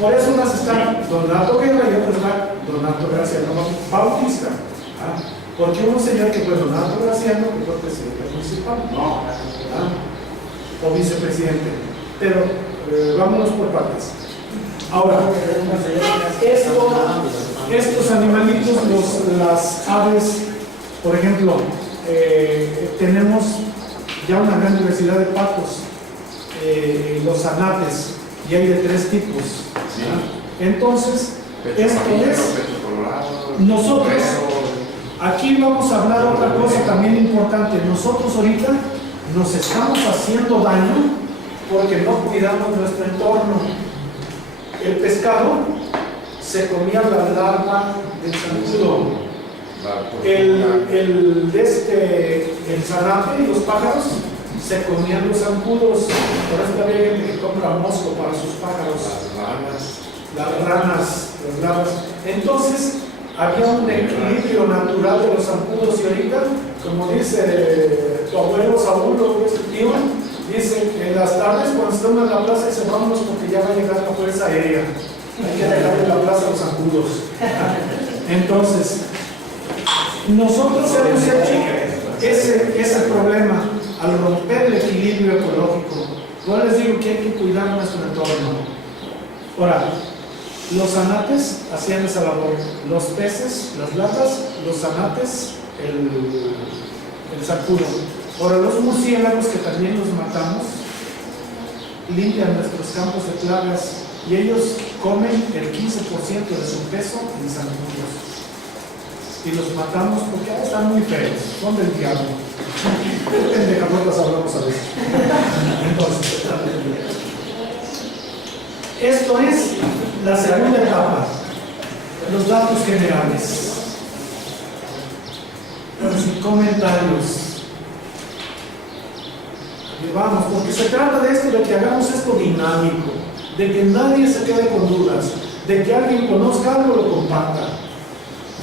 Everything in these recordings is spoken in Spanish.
Por eso unas están Donato Guerra y otras están Donato Graciano Bautista. ¿Ah? Porque un señor que fue Donato Graciano que fue presidente municipal, o vicepresidente. Pero vámonos por partes. Ahora, estos animalitos, las aves, por ejemplo, tenemos ya una gran diversidad de patos, los anates, y hay de 3 tipos. ¿Sí? Entonces, esto es, nosotros, aquí vamos a hablar otra cosa también importante. Nosotros ahorita nos estamos haciendo daño porque no cuidamos nuestro entorno. El pescado se comía la larva del zancudo. El zanape y los pájaros se comían los zancudos. Por eso había gente que compra mosco para sus pájaros. Las ranas, las larvas. Entonces, había un equilibrio natural de los zancudos y ahorita, como dice tu abuelo Saúl, o ese tío, dice que en las tardes cuando estamos en la plaza dice vámonos porque ya va a llegar la fuerza aérea. Hay que dejar en la plaza los zancudos. Entonces, nosotros hemos hecho ese problema al romper el equilibrio ecológico. Yo les digo que hay que cuidar nuestro entorno. Ahora, los anates hacían esa labor, los peces, las latas, los anates, el zancudo. Ahora, los murciélagos, que también los matamos, limpian nuestros campos de plagas y ellos comen el 15% de su peso en zancudos. Y los matamos porque están muy feos, son del diablo. De capotas hablamos a veces. Entonces, esto es la segunda etapa, los datos generales. Sin comentarios. Y vamos, porque se trata de esto, de que hagamos esto dinámico, de que nadie se quede con dudas, de que alguien conozca algo, lo comparta.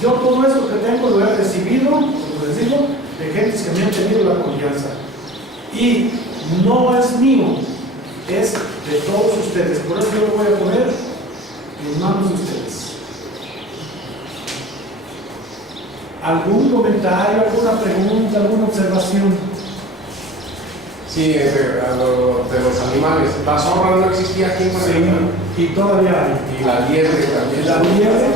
Yo todo esto que tengo lo he recibido, como les digo, de gentes que me han tenido la confianza. Y no es mío, es de todos ustedes. Por eso yo lo voy a poner en manos de ustedes. ¿Algún comentario, alguna pregunta, alguna observación? Sí, de los animales. La zorra no existía aquí en Guadalajara. Sí, y todavía hay. Y la liebre también. La liebre,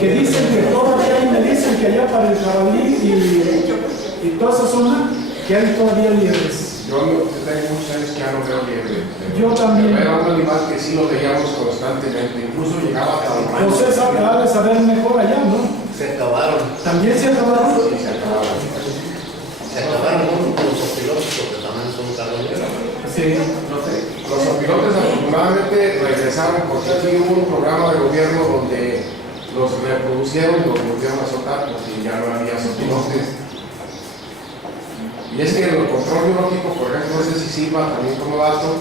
que dicen que todavía hay, me dicen que allá para el jabalí y toda esa zona, que hay todavía liebres. Yo tengo muchos años que ya no veo liebre. Yo también. Era un animal que sí lo veíamos constantemente, incluso llegaba a Calamar. José ha de saber mejor allá, ¿no? Se acabaron. ¿También se acabaron? Sí, se acabaron. Se acabaron con los opilotes porque también son carroñeros. Sí. No sé. Los opilotes afortunadamente regresaron porque aquí hubo un programa de gobierno donde los reproducieron y los volvieron a soltar porque ya no había opilotes. Y es que en el control biológico, por ejemplo, ese sí sirva también como dato,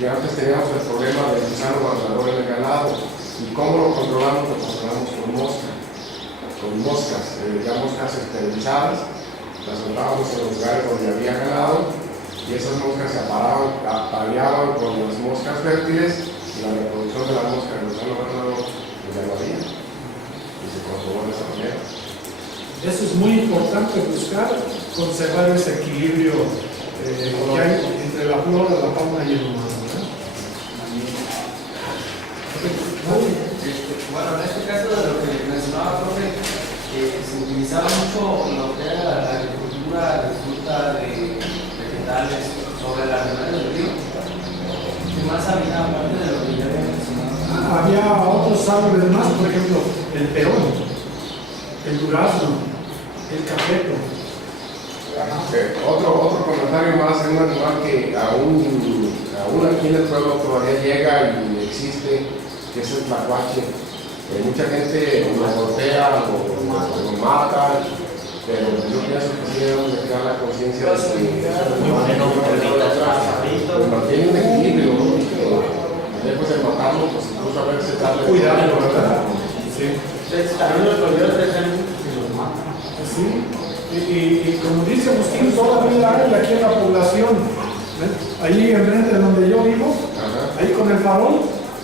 que antes teníamos el problema del gusano mandador en el ganado. ¿Y cómo lo controlamos? Lo controlamos con moscas. Con moscas, ya moscas esterilizadas, las soltábamos en los lugares donde había ganado y esas moscas se apareaban con las moscas fértiles y la reproducción de la mosca en el gusano ganador pues ya no había. Y se controló de esa manera. Eso es muy importante, buscar conservar ese equilibrio que hay entre la flora, la fauna y el humano. Bueno, en este caso de lo que mencionaba, profe, se utilizaba mucho lo que era la agricultura de fruta, de vegetales, sobre las animales del río. ¿Qué más había aparte de lo que ya había mencionado? Había otros árboles más, por ejemplo, el peón, el durazno, el cafeto. Otro comentario más, es un animal que aún aquí en el pueblo todavía llega y existe, que es el tlacuache. Mucha gente lo golpea, lo mata, pero yo pienso que sí debemos de crear la conciencia de que mantiene un equilibrio, ¿no? Lejos de matarlo, pues incluso a veces darle cuidado, ¿verdad? Sí. También los proveedores de que los matan. Sí. Y como dice Agustín, todavía hay aquí en la población, allí enfrente de donde yo vivo, ahí con el farol,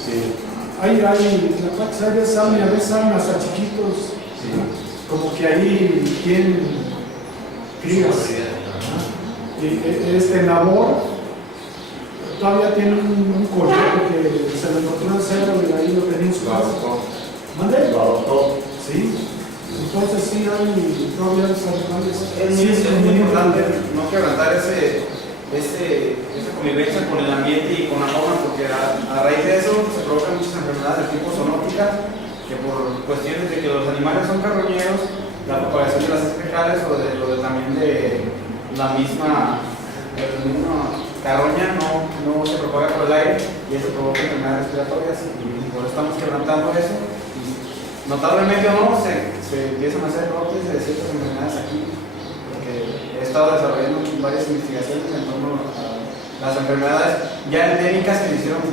Sí, hay a veces salen hasta chiquitos, sí. como que ahí tienen crías. Y labor todavía tiene un conejo que se le encontró en el cerro y ahí lo tenía en su Lo casa. adoptó. ¿Mande? Lo adoptó. Sí. Entonces sí hay todavía los animales. Es muy importante no quebrantar esa convivencia con el ambiente y con la fauna, porque a raíz de eso se provocan muchas enfermedades de tipo zoonótica, que por cuestiones de que los animales son carroñeros, la propagación de las heces fecales también de la misma carroña no se propaga por el aire y eso provoca enfermedades respiratorias, y por eso estamos quebrantando eso. Notablemente o no, se empiezan a hacer brotes de ciertas enfermedades aquí, porque he estado desarrollando varias investigaciones en torno a las enfermedades ya endémicas que se hicieron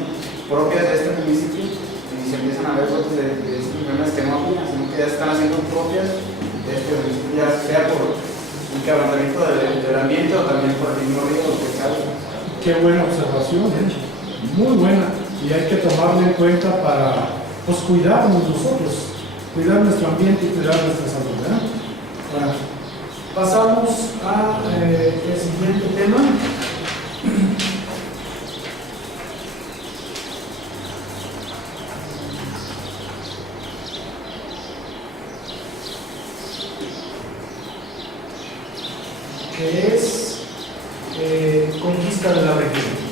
propias de este municipio, y se empiezan a ver brotes de estas enfermedades que no había, sino que ya se están haciendo propias de este municipio, ya sea por un quebrantamiento del ambiente o también por el mismo río que causa. Qué buena observación, muy buena, y hay que tomarlo en cuenta para pues, cuidarnos nosotros, cuidar nuestro ambiente y cuidar nuestra salud, ¿verdad? Bueno, pasamos al siguiente tema. Que es conquista de la región.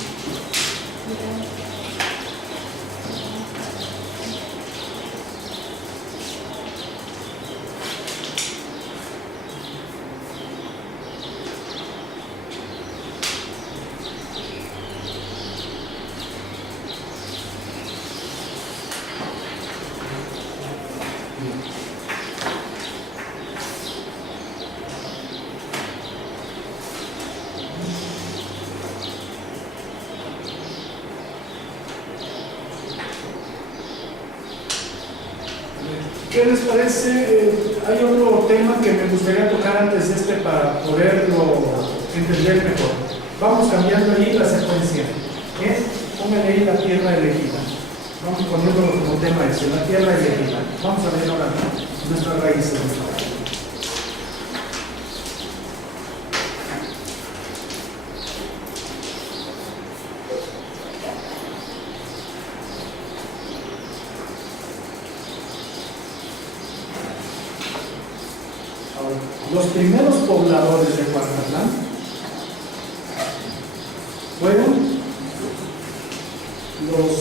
¿Qué les parece? Hay otro tema que me gustaría tocar antes de este para poderlo entender mejor. Vamos cambiando ahí la secuencia. Pónganle ahí la tierra elegida. Vamos poniéndolo como tema ese, la tierra elegida. Vamos a ver ahora nuestras raíces. Los primeros pobladores de Cuautitlán fueron los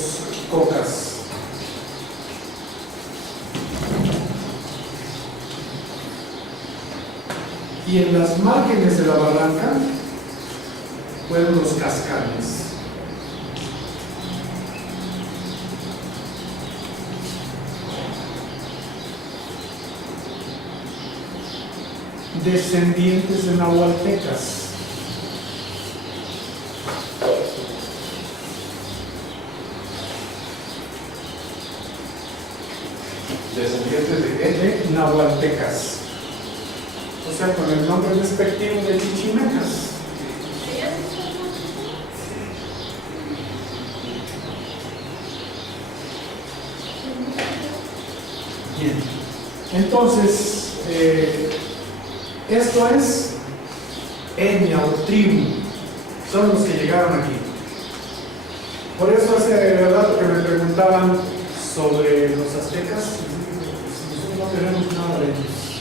cocas. Y en las márgenes de la barranca fueron los cascanes. Descendientes de nahualtecas. ¿Descendientes de qué? De nahualtecas. O sea, con el nombre despectivo de chichimecas. Bien. Entonces, esto es etnia o tribu, son los que llegaron aquí. Por eso hace rato que me preguntaban sobre los aztecas, nosotros no tenemos nada de ellos,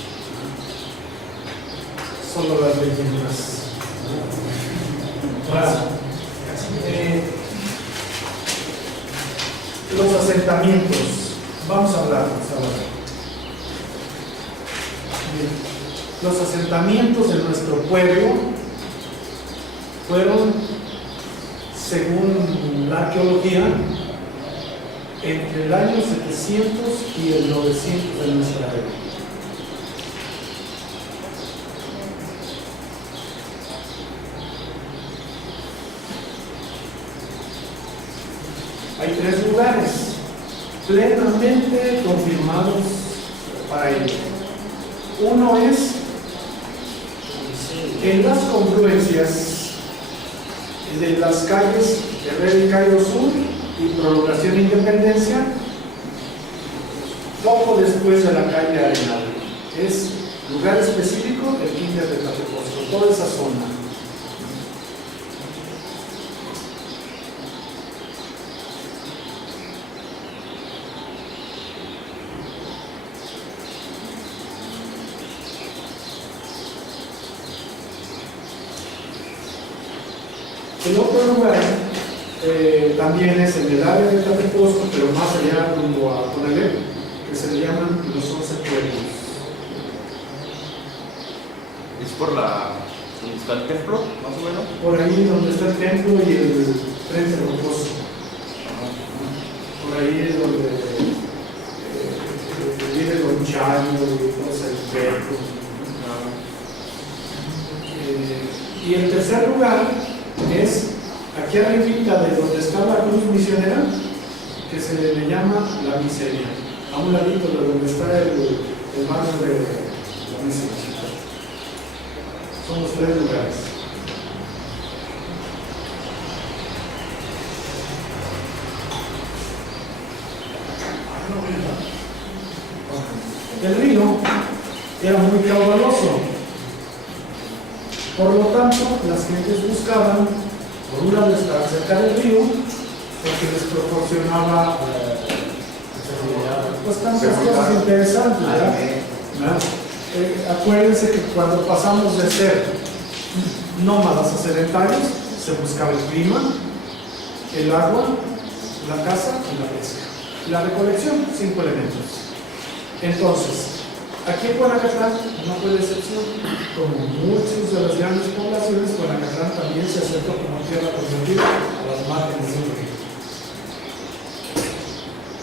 solo las leyendas. Ahora, los asentamientos, vamos a hablarlos ahora. Bien. Los asentamientos de nuestro pueblo fueron, según la arqueología, entre el año 700 y el 900 de nuestra era. Hay 3 lugares plenamente confirmados para ello. Uno es en las confluencias de las calles Herrera y Cayo Sur y prolongación de Independencia, poco después de la calle Arenal. Es lugar específico del Kinder de Tlateposco, toda esa zona. El otro lugar también es en el área de Tlateposco, pero más allá rumbo a Tonalé, que se le llaman los 11 pueblos. ¿Es por donde está el templo, más o menos? Por ahí donde está el templo y el frente rocoso. Por ahí es donde vive Don Chayo y todo ese verbo. Y el tercer lugar es aquí arribita de donde está la cruz misionera, que se le llama La Miseria, a un ladito de donde está el barrio de La Miseria. Son los 3 lugares. El río era muy caudaloso, por lo tanto las gentes buscaban, por un lado, estar cerca del río, porque les proporcionaba pues tantas cosas interesantes, ¿verdad? Acuérdense que cuando pasamos de ser nómadas a sedentarios, se buscaba el clima, el agua, la caza y la pesca. La recolección, 5 elementos. Entonces, aquí en Guanacatlán no fue la excepción. Como muchas de las grandes poblaciones, Guanacatlán también se acercó como tierra prometida a las márgenes del río.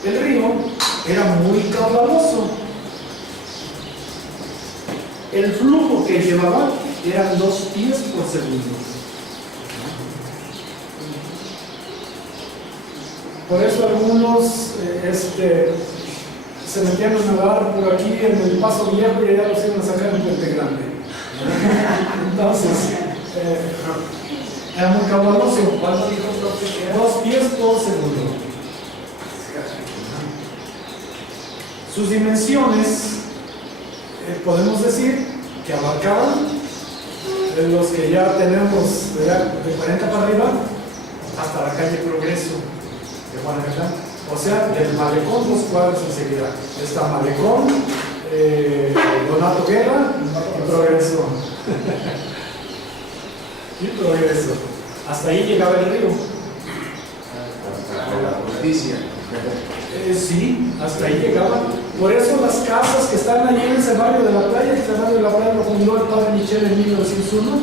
El río era muy caudaloso. El flujo que llevaba eran 2 pies por segundo. Por eso algunos se metían a nadar por aquí en el Paso Viejo y allá los iban a sacar en Puente Grande. Entonces, era muy caudaloso. ¿Cuánto dijo, profe, que era? 2 pies por segundo. Sus dimensiones, podemos decir que abarcaban los que ya tenemos de 40 para arriba hasta la calle Progreso de Guanacatlán. O sea, del Malecón 2 cuadras enseguida. Está Malecón, Donato Guerra y Progreso. Y Progreso. Hasta ahí llegaba el río. Hasta la justicia. Sí, hasta ahí llegaba. Por eso las casas que están allí en ese barrio de la playa, este barrio de la playa lo fundó el padre Michel en 1901,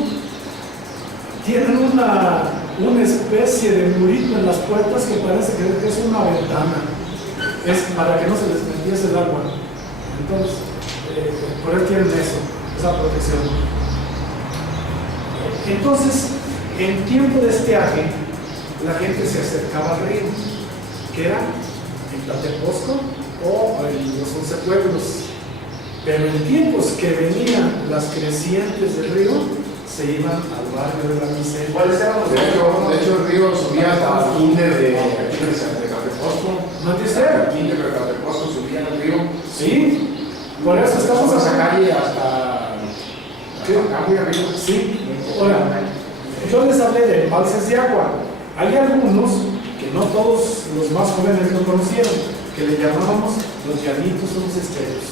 tienen una especie de murito en las puertas que parece que es una ventana. Es para que no se les metiese el agua. Entonces, por eso tienen eso, esa protección. Entonces, en tiempo de estiaje, la gente se acercaba al río, que era en Tlateposco o en los 11 pueblos. Pero en tiempos que venían las crecientes del río, se iban al barrio de La Miseria. ¿Cuáles eran los De hecho, el río subía hasta el kinder de Tlateposco. ¿No entiendes? El kinder de Tlateposco subía al río. Sí, por eso estamos a esa acá. calle hasta acá muy arriba. Sí, ahora, yo les hablé de embalses de agua. Hay algunos que no todos los más jóvenes lo conocieron, que le llamábamos los llanitos o los esteros.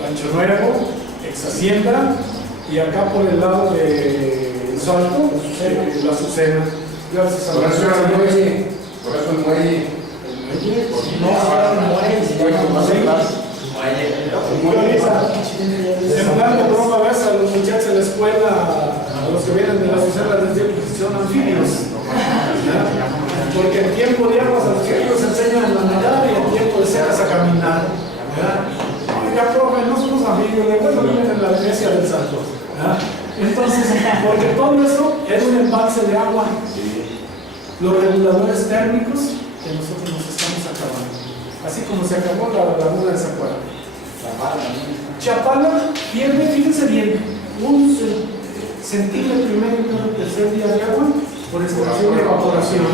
Rancho Nuevo, ex Hacienda, y acá por el lado de Salto, la Azucena. Gracias a Por eso era el muelle. Por eso el muelle. No, en plan de broma, ves a los muchachos de la escuela, a los que vienen de la Azucena, les dio posición anfibios. Porque en tiempo de aguas a los chicos se enseñan a nadar y en tiempo de secas a caminar. Oiga, profe, no somos amigos, de bueno viven en la iglesia del Santo. Entonces, porque todo eso es un embalse de agua. Los reguladores térmicos que nosotros nos estamos acabando. Así como se acabó la laguna de Zacuara. Chapala pierde, fíjense bien, un centímetro y medio cada tercer día de agua por extracción y evaporación.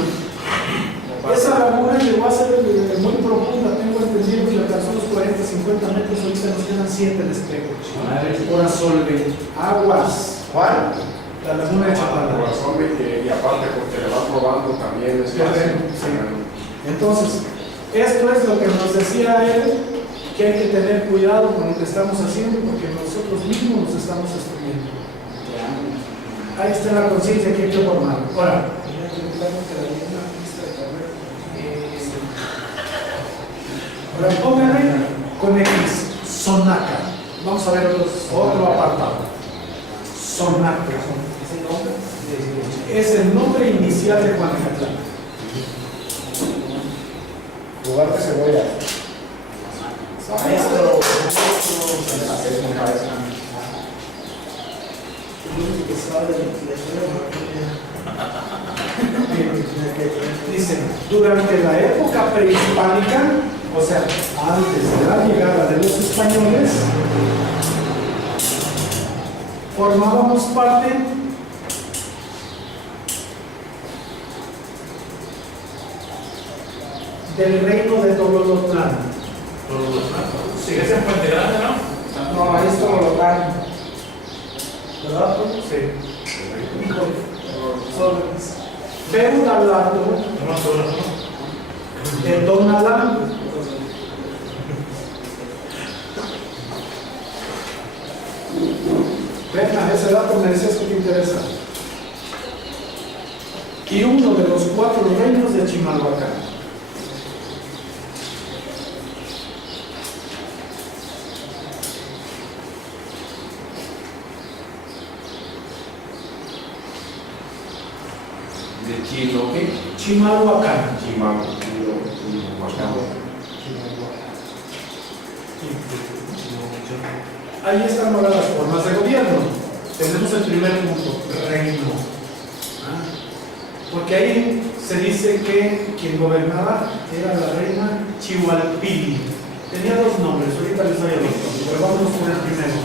laguna llegó a ser muy profunda, tengo entendido que alcanzó los 40, 50 metros, ahorita nos quedan 7 de espejo. Por Asolve, aguas. ¿Cuál? La laguna de Chapala. Corazón de que, y aparte porque le va probando también es fácil. Sí. Entonces, esto es lo que nos decía él, que hay que tener cuidado con lo que estamos haciendo porque nosotros mismos nos estamos destruyendo. Ahí está la conciencia que hay que formar. Ahora, pónganme con X, Sonaca. Vamos a ver otro apartado. Sonaca. Es el nombre inicial de Juanacatlán. Lugar de cebolla. Maestro. Dicen, durante la época prehispánica, o sea, antes de la llegada de los españoles, formábamos parte del reino de Tololotlán. Sí, es en Puente Grande, ¿no? No, ahí es Tololotlán. ¿Verdad? Sí. Feudalato de Tonalá. Venga, ese dato me decías que te interesa. Y uno de los 4 reinos de Chimalhuacán. De Chilo, ¿qué? Chimalhuacán. Ahí están ahora las formas de gobierno. Tenemos el primer punto, reino. Porque ahí se dice que quien gobernaba era la reina Chihualpili. Tenía 2 nombres, ahorita les doy el otro, pero vamos con el primero.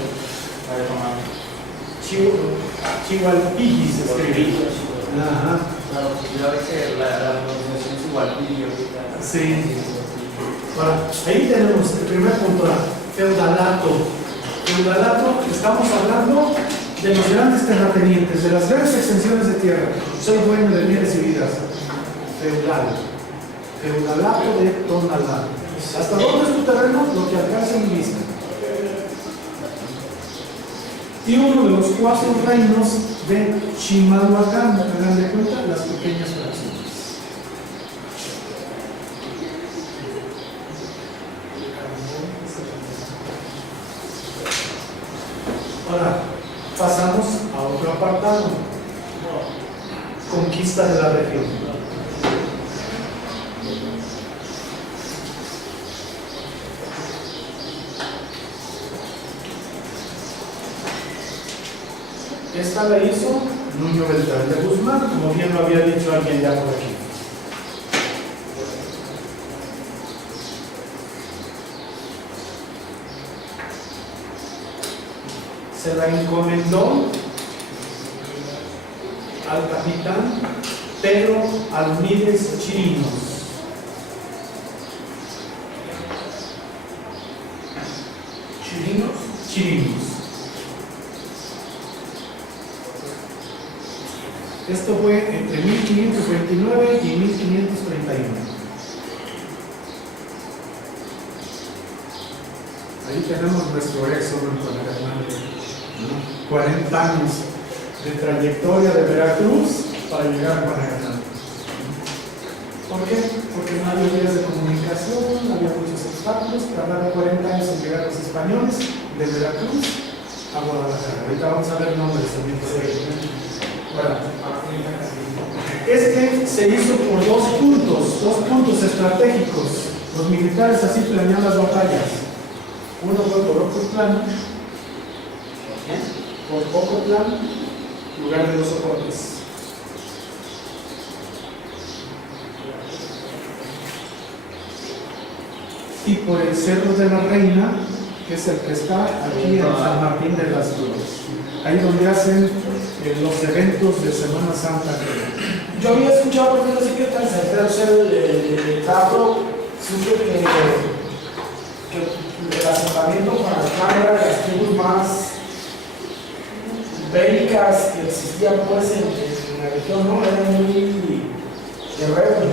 Chihualpili se escribe. Ajá. Claro, yo a veces la pronunciación es igual, Sí. Ahora, ahí tenemos el primer punto, feudalato. Feudalato, estamos hablando de los grandes terratenientes, de las grandes extensiones de tierra. Soy dueño de bienes y vidas. Feudal. Feudalato de Tonalá. ¿Hasta dónde es tu terreno? Lo que alcanza en vista. Y uno de los 4 reinos de Chimalhuacán, hagan de cuenta las pequeñas fracciones. Ahora, pasamos a otro apartado. Conquista de la región. Esta la hizo Nuño Beltrán de Guzmán, como bien lo había dicho alguien ya por aquí. Se la encomendó al capitán Pedro Almídez Chirinos. Chirinos. Esto fue entre 1529 y 1531. Ahí tenemos nuestro éxodo en Juanacatlán. 40 años de trayectoria de Veracruz para llegar a Juanacatlán. ¿Por qué? Porque no había vías de comunicación, había muchos obstáculos, tardaron 40 años en llegar los españoles de Veracruz a Guadalajara. Ahorita vamos a ver nombres también. Bueno, este se hizo por 2 puntos estratégicos. Los militares así planeaban las batallas. Uno fue por Ocotlán, lugar de los soportes. Y por el Cerro de la Reina, que es el que está aquí en San Martín de las Flores. Ahí donde hacen los eventos de Semana Santa. Yo había escuchado, por ejemplo, así que tan certero ser el trato, supe que el asentamiento con las cámaras, las tribus más bélicas que existían pues en la región, ¿no? Eran muy guerreros.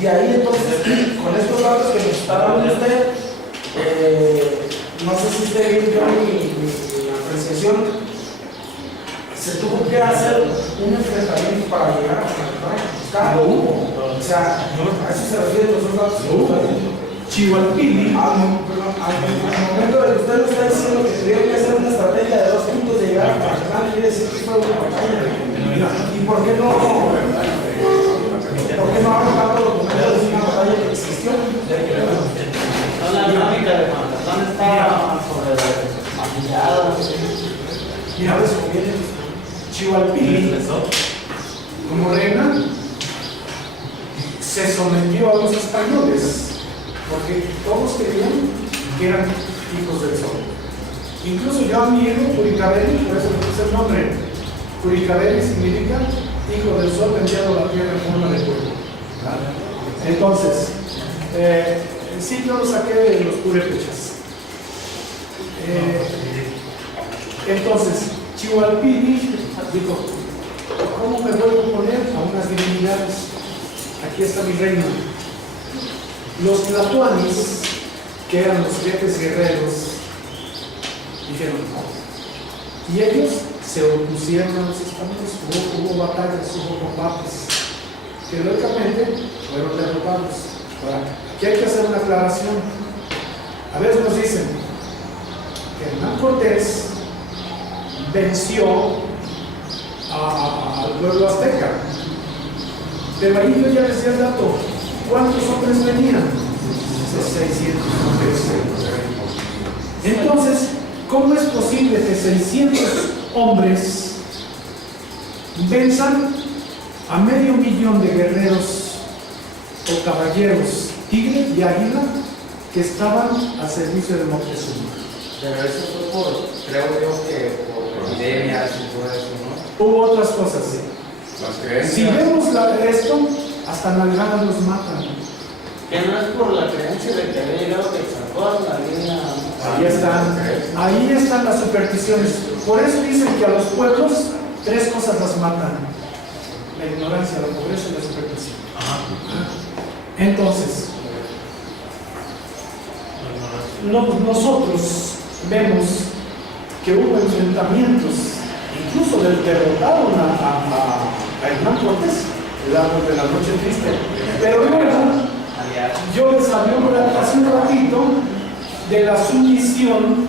Y ahí entonces, con estos datos que nos está dando usted, no sé si usted vio mi apreciación, se tuvo que hacer un enfrentamiento para llegar a la lo hubo. O sea, a eso se refiere los datos. Chihualpili. Al momento de que usted lo está diciendo que tuvieron que hacer una estrategia de 2 puntos de llegar a Pacatlán, quiere decir que fue una batalla. ¿Y por qué no hablan tanto documentos de una batalla que existió? La dinámica de Pacatlán está sobre maquilladas. Mira, ves cómo viene Chihualpili, como reina, se sometió a los españoles, porque todos creían que eran hijos del sol. Incluso yo a mi hijo, Curicabeli, por eso le puse el nombre. Curicabeli significa hijo del sol enviado a la tierra en forma de pueblo. Entonces, sí, yo lo saqué de los purépechas. Entonces, Chihualpili dijo, ¿cómo me voy a oponer a unas divinidades? Aquí está mi reino. Los tlatoanis, que eran los jefes guerreros, dijeron no. Y ellos se opusieron a los españoles. Hubo batallas, hubo combates, que lógicamente fueron derrotados. Ahora, aquí hay que hacer una aclaración. A veces nos dicen que Hernán Cortés venció al pueblo azteca, pero ahí yo ya les decía el dato. ¿Cuántos hombres venían? 600 hombres. Entonces, ¿cómo es posible que 600 hombres venzan a 500,000 de guerreros o caballeros tigre y águila que estaban al servicio de Moctezuma? Pero eso fue creo yo que por epidemias y todo eso, ¿no? Hubo otras cosas, sí. Las creencias. Si vemos esto, hasta nalgadas los matan. Que no es por la creencia de que había llegado Quetzalcóatl, la línea. Ahí están las supersticiones. Por eso dicen que a los pueblos 3 cosas las matan: la ignorancia, la pobreza y la superstición. Entonces, nosotros vemos que hubo enfrentamientos, incluso derrotaron a Hernán Cortés, el árbol de la noche triste. Pero luego, yo les hablé hace un ratito de la sumisión,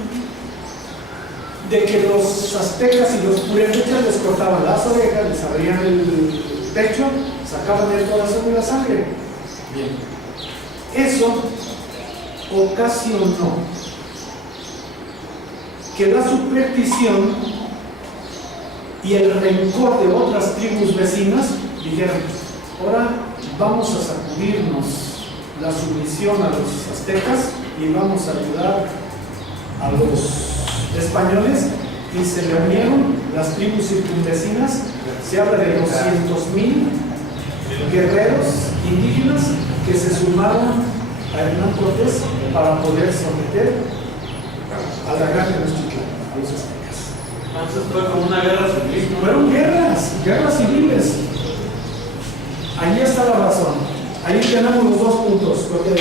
de que los aztecas y los purépechas les cortaban las orejas, les abrían el pecho, sacaban el corazón y la sangre. Bien. Eso ocasionó que la superstición y el rencor de otras tribus vecinas dijeron: ahora vamos a sacudirnos la sumisión a los aztecas y vamos a ayudar a los españoles, y se reunieron las tribus circunvecinas. Se habla de 200,000 guerreros indígenas que se sumaron a Hernán Cortés para poder someter a la gran Tenochtitlán, a los aztecas. Entonces fue como una guerra civil, ¿no? Fueron guerras civiles. Ahí está la razón. Ahí tenemos los 2 puntos, porque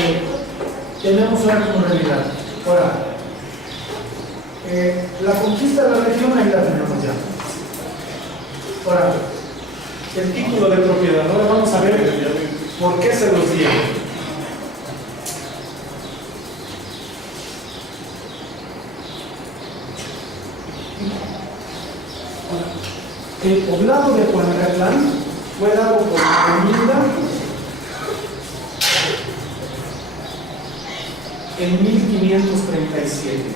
tenemos una realidad. Ahora, la conquista de la región, ahí la tenemos ya. Ahora, el título de propiedad. Ahora vamos a ver por qué se los dieron. El poblado de Juanacatlán fue dado por enmienda en 1537.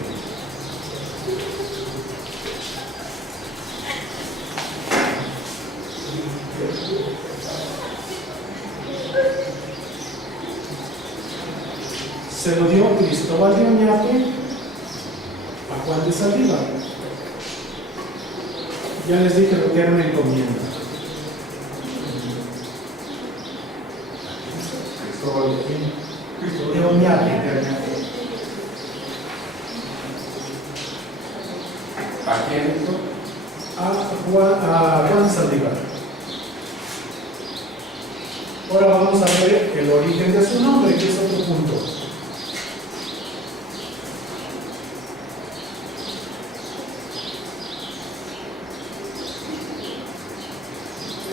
Se lo dio Cristóbal de Oñate a Juan de Saldívar. Ya les dije lo que era una encomienda. de Oñate. ¿A quién? A Juan Saldívar. Ahora vamos a ver el origen de su nombre, que es otro punto.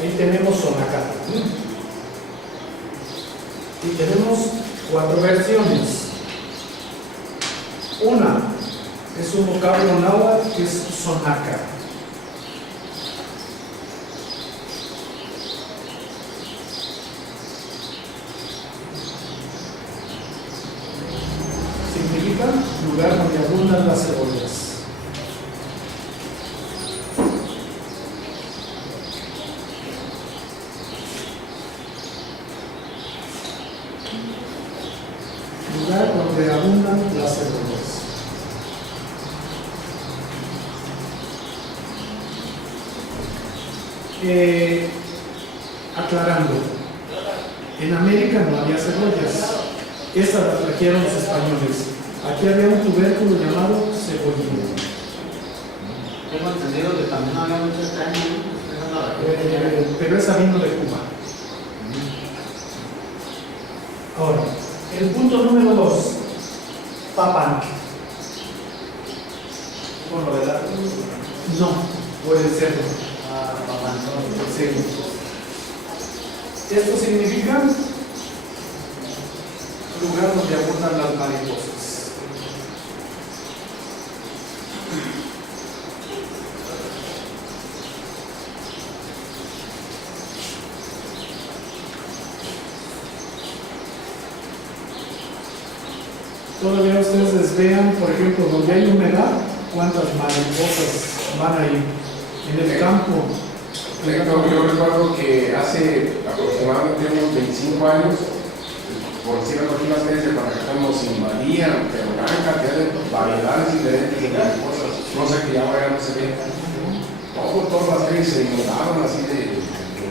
Ahí tenemos Sonacá. Y tenemos 4 versiones. Una es un vocablo náhuatl que es Sonaca. Significa lugar donde abundan las cebollas. Lugar donde abundan las cebollas. Aclarando, en América no había cebollas. Estas las trajeron los españoles. Aquí había un tubérculo llamado cebollino. Tengo entendido que también había mucha caña, ¿no? Pero esa vino de Cuba. Ahora, el punto número 2, Papan. Por lo verdad. No, puede ser. Sí. Esto significa lugar donde abundan las mariposas. Todavía ustedes vean, por ejemplo, donde hay humedad, cuántas mariposas van ahí en el campo. Yo recuerdo que hace aproximadamente unos 25 años, por decirlo aquí, las calles de Panacatán nos invadían, pero gran cantidad de variedades diferentes de mariposas, no sé que ahora ya no se ve. Todas las calles se inundaban así de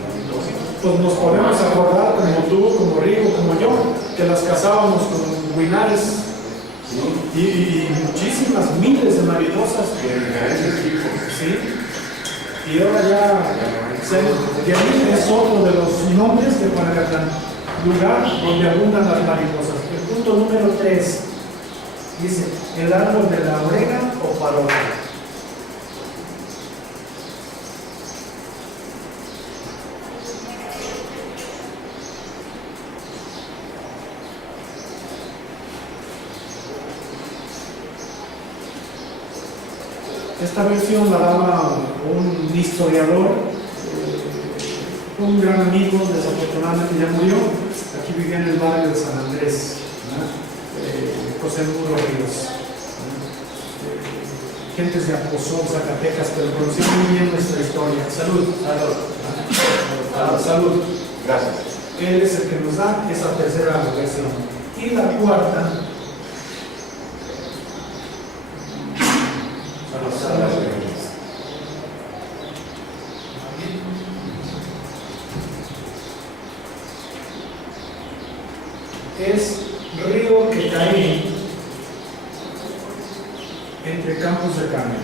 mariposas. Pues nos podemos acordar, como tú, como Rigo, como yo, que las cazábamos con huinares. ¿Sí? Y muchísimas, miles de mariposas. De diferentes tipos. ¿Sí? Y ahora ya, que es otro de los nombres de Panacatán, lugar donde abundan las mariposas. El punto número 3 dice, el árbol de la orega o parola. Esta versión la daba un historiador, un gran amigo, desafortunadamente ya murió, aquí vivía en el barrio de San Andrés, José Muro Ríos. Gentes de Apozón, Zacatecas, pero conocía muy bien nuestra historia. Salud. Salud. Gracias. Él es el que nos da esa tercera versión. Y la cuarta, es río que cae entre campos de caña.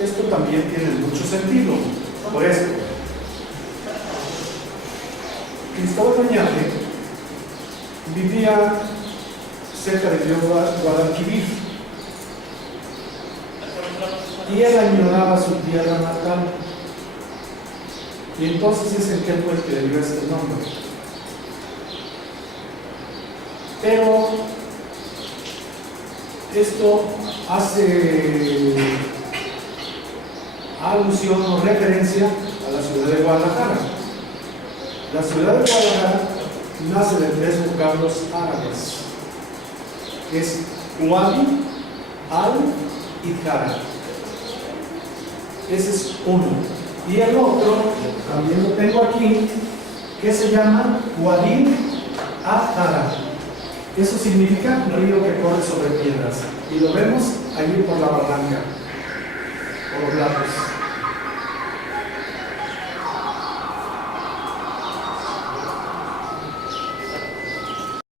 Esto también tiene mucho sentido. Por esto, Cristóbal Oñate vivía cerca de Guadalquivir y él añoraba su tierra natal, y entonces es el que fue el que le dio este nombre. Pero esto hace alusión o referencia a la ciudad de Guadalajara. La ciudad de Guadalajara nace de 3 vocablos árabes. Es Wadi, Al y Jara. Ese es uno. Y el otro, también lo tengo aquí, que se llama Wadi Ajara. Eso significa río que corre sobre piedras. Y lo vemos allí por la barranca, por los lados.